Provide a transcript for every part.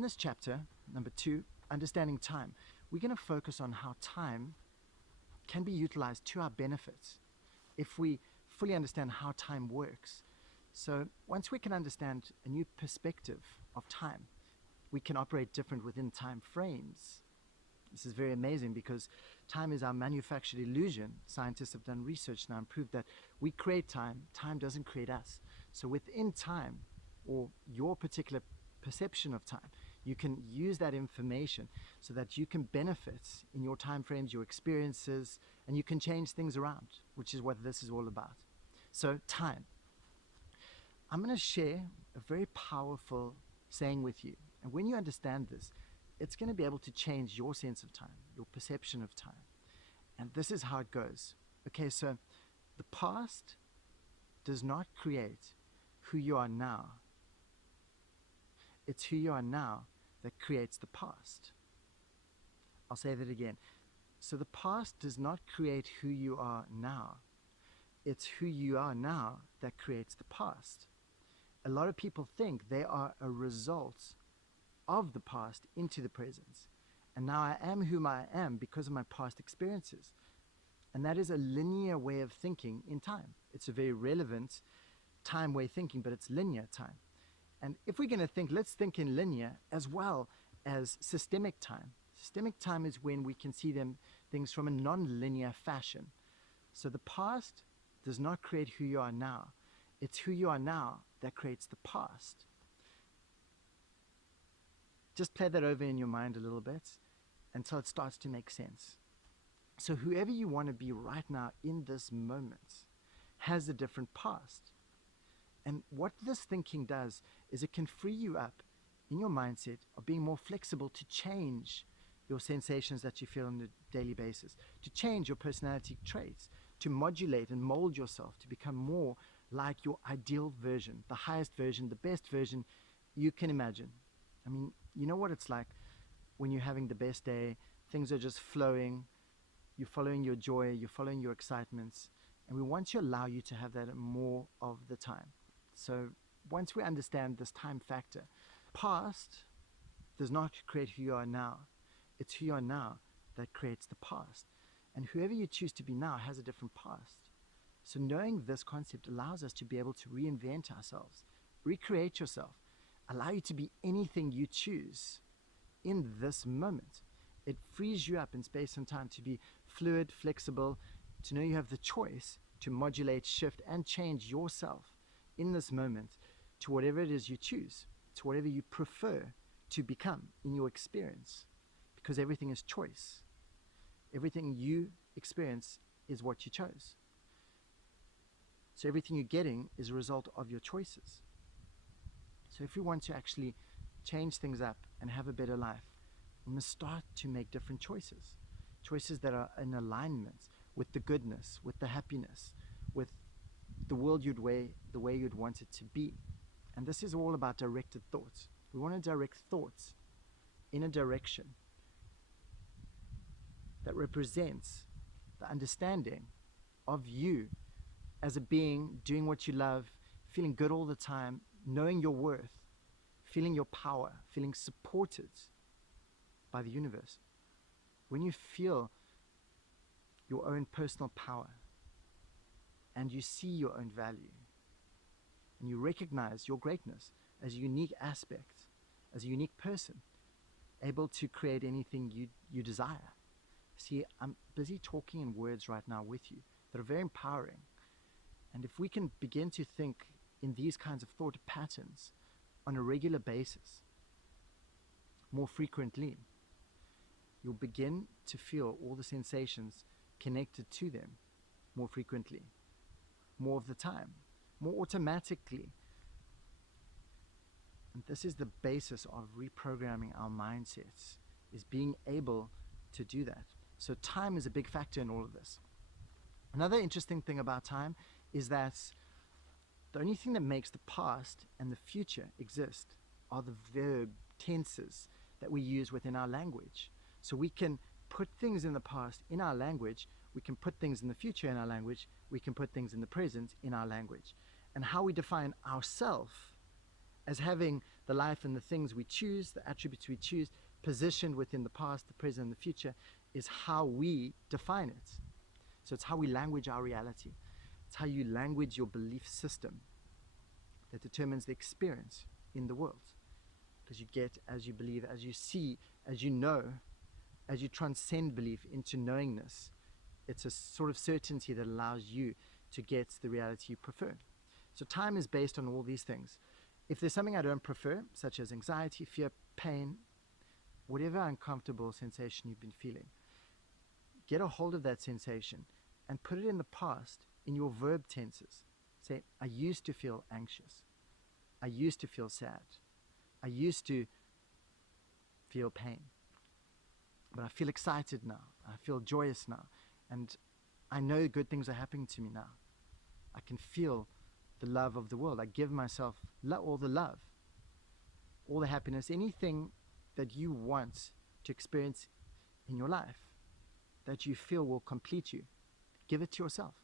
in this chapter, number 2, understanding time, we're going to focus on how time can be utilized to our benefits if we fully understand how time works. So once we can understand a new perspective of time, we can operate different within time frames. This is very amazing because time is our manufactured illusion. Scientists have done research now and proved that we create time. Time doesn't create us. So within time, or your particular perception of time, you can use that information so that you can benefit in your time frames, your experiences, and you can change things around, which is what this is all about. So time. I'm going to share a very powerful saying with you. And when you understand this, it's going to be able to change your sense of time, your perception of time. And this is how it goes. Okay, so the past does not create who you are now. It's who you are now that creates the past. I'll say that again. So the past does not create who you are now. It's who you are now that creates the past. A lot of people think they are a result of the past into the present. And now I am whom I am because of my past experiences. And that is a linear way of thinking in time. It's a very relevant time way of thinking, but it's linear time. And if we're going to think, let's think in linear as well as systemic time. Systemic time is when we can see things from a non-linear fashion. So the past does not create who you are now. It's who you are now that creates the past. Just play that over in your mind a little bit until it starts to make sense. So whoever you want to be right now in this moment has a different past. And what this thinking does is it can free you up in your mindset of being more flexible to change your sensations that you feel on a daily basis, to change your personality traits, to modulate and mold yourself to become more like your ideal version, the highest version, the best version you can imagine. I mean, you know what it's like when you're having the best day, things are just flowing, you're following your joy, you're following your excitements, and we want to allow you to have that more of the time. So once we understand this time factor, past does not create who you are now. It's who you are now that creates the past. And whoever you choose to be now has a different past. So knowing this concept allows us to be able to reinvent ourselves, recreate yourself, allow you to be anything you choose in this moment. It frees you up in space and time to be fluid, flexible, to know you have the choice to modulate, shift, and change yourself in this moment to whatever it is you choose, to whatever you prefer to become in your experience. Because everything is choice. Everything you experience is what you chose. So everything you're getting is a result of your choices. So if we want to actually change things up and have a better life, we must start to make different choices. Choices that are in alignment with the goodness, with the happiness, with the world the way you'd want it to be. And this is all about directed thoughts. We want to direct thoughts in a direction that represents the understanding of you as a being doing what you love, feeling good all the time, knowing your worth, feeling your power, feeling supported by the universe. When you feel your own personal power and you see your own value and you recognize your greatness as a unique aspect, as a unique person, able to create anything you desire. See, I'm busy talking in words right now with you that are very empowering. And if we can begin to think in these kinds of thought patterns on a regular basis, more frequently, you'll begin to feel all the sensations connected to them more frequently, more of the time, more automatically. And this is the basis of reprogramming our mindsets, is being able to do that. So time is a big factor in all of this. Another interesting thing about time is that the only thing that makes the past and the future exist are the verb tenses that we use within our language. So we can put things in the past in our language, we can put things in the future in our language, we can put things in the present in our language. And how we define ourself as having the life and the things we choose, the attributes we choose, positioned within the past, the present, and the future, is how we define it. So it's how we language our reality. It's how you language your belief system that determines the experience in the world. Because you get as you believe, as you see, as you know, as you transcend belief into knowingness. It's a sort of certainty that allows you to get the reality you prefer. So time is based on all these things. If there's something I don't prefer, such as anxiety, fear, pain, whatever uncomfortable sensation you've been feeling, get a hold of that sensation and put it in the past in your verb tenses. Say, I used to feel anxious. I used to feel sad. I used to feel pain. But I feel excited now. I feel joyous now. And I know good things are happening to me now. I can feel the love of the world. I give myself all the love, all the happiness, anything that you want to experience in your life that you feel will complete you. Give it to yourself.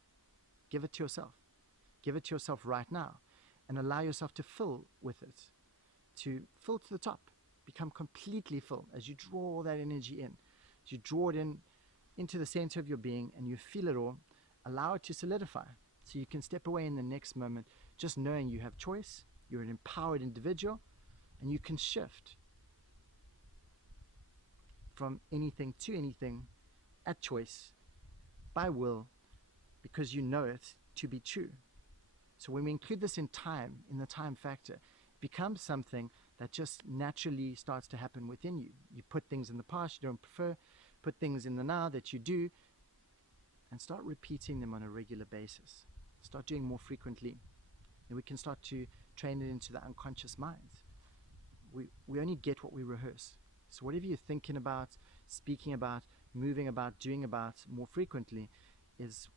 Give it to yourself. Give it to yourself right now, and allow yourself to fill with it, to fill to the top, become completely full as you draw that energy in, as you draw it in into the center of your being and you feel it all. Allow it to solidify so you can step away in the next moment just knowing you have choice, you're an empowered individual, and you can shift from anything to anything at choice, by will, because you know it to be true. So when we include this in time, in the time factor, it becomes something that just naturally starts to happen within you. You put things in the past you don't prefer, put things in the now that you do, and start repeating them on a regular basis. Start doing more frequently. And we can start to train it into the unconscious mind. We only get what we rehearse. So whatever you're thinking about, speaking about, moving about, doing about more frequently is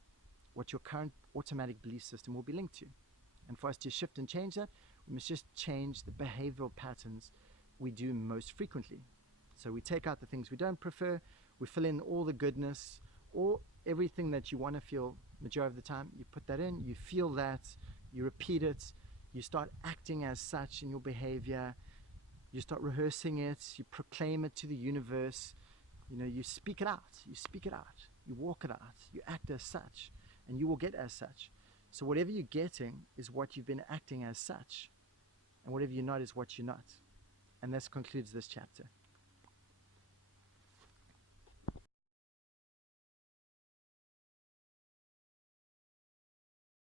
what your current automatic belief system will be linked to. And for us to shift and change that, we must just change the behavioral patterns we do most frequently. So we take out the things we don't prefer, we fill in all the goodness, or everything that you want to feel majority of the time, you put that in, you feel that, you repeat it, you start acting as such in your behavior, you start rehearsing it, you proclaim it to the universe, you speak it out, you walk it out, you act as such, and you will get as such. So whatever you're getting is what you've been acting as such, and whatever you're not is what you're not. And this concludes this chapter.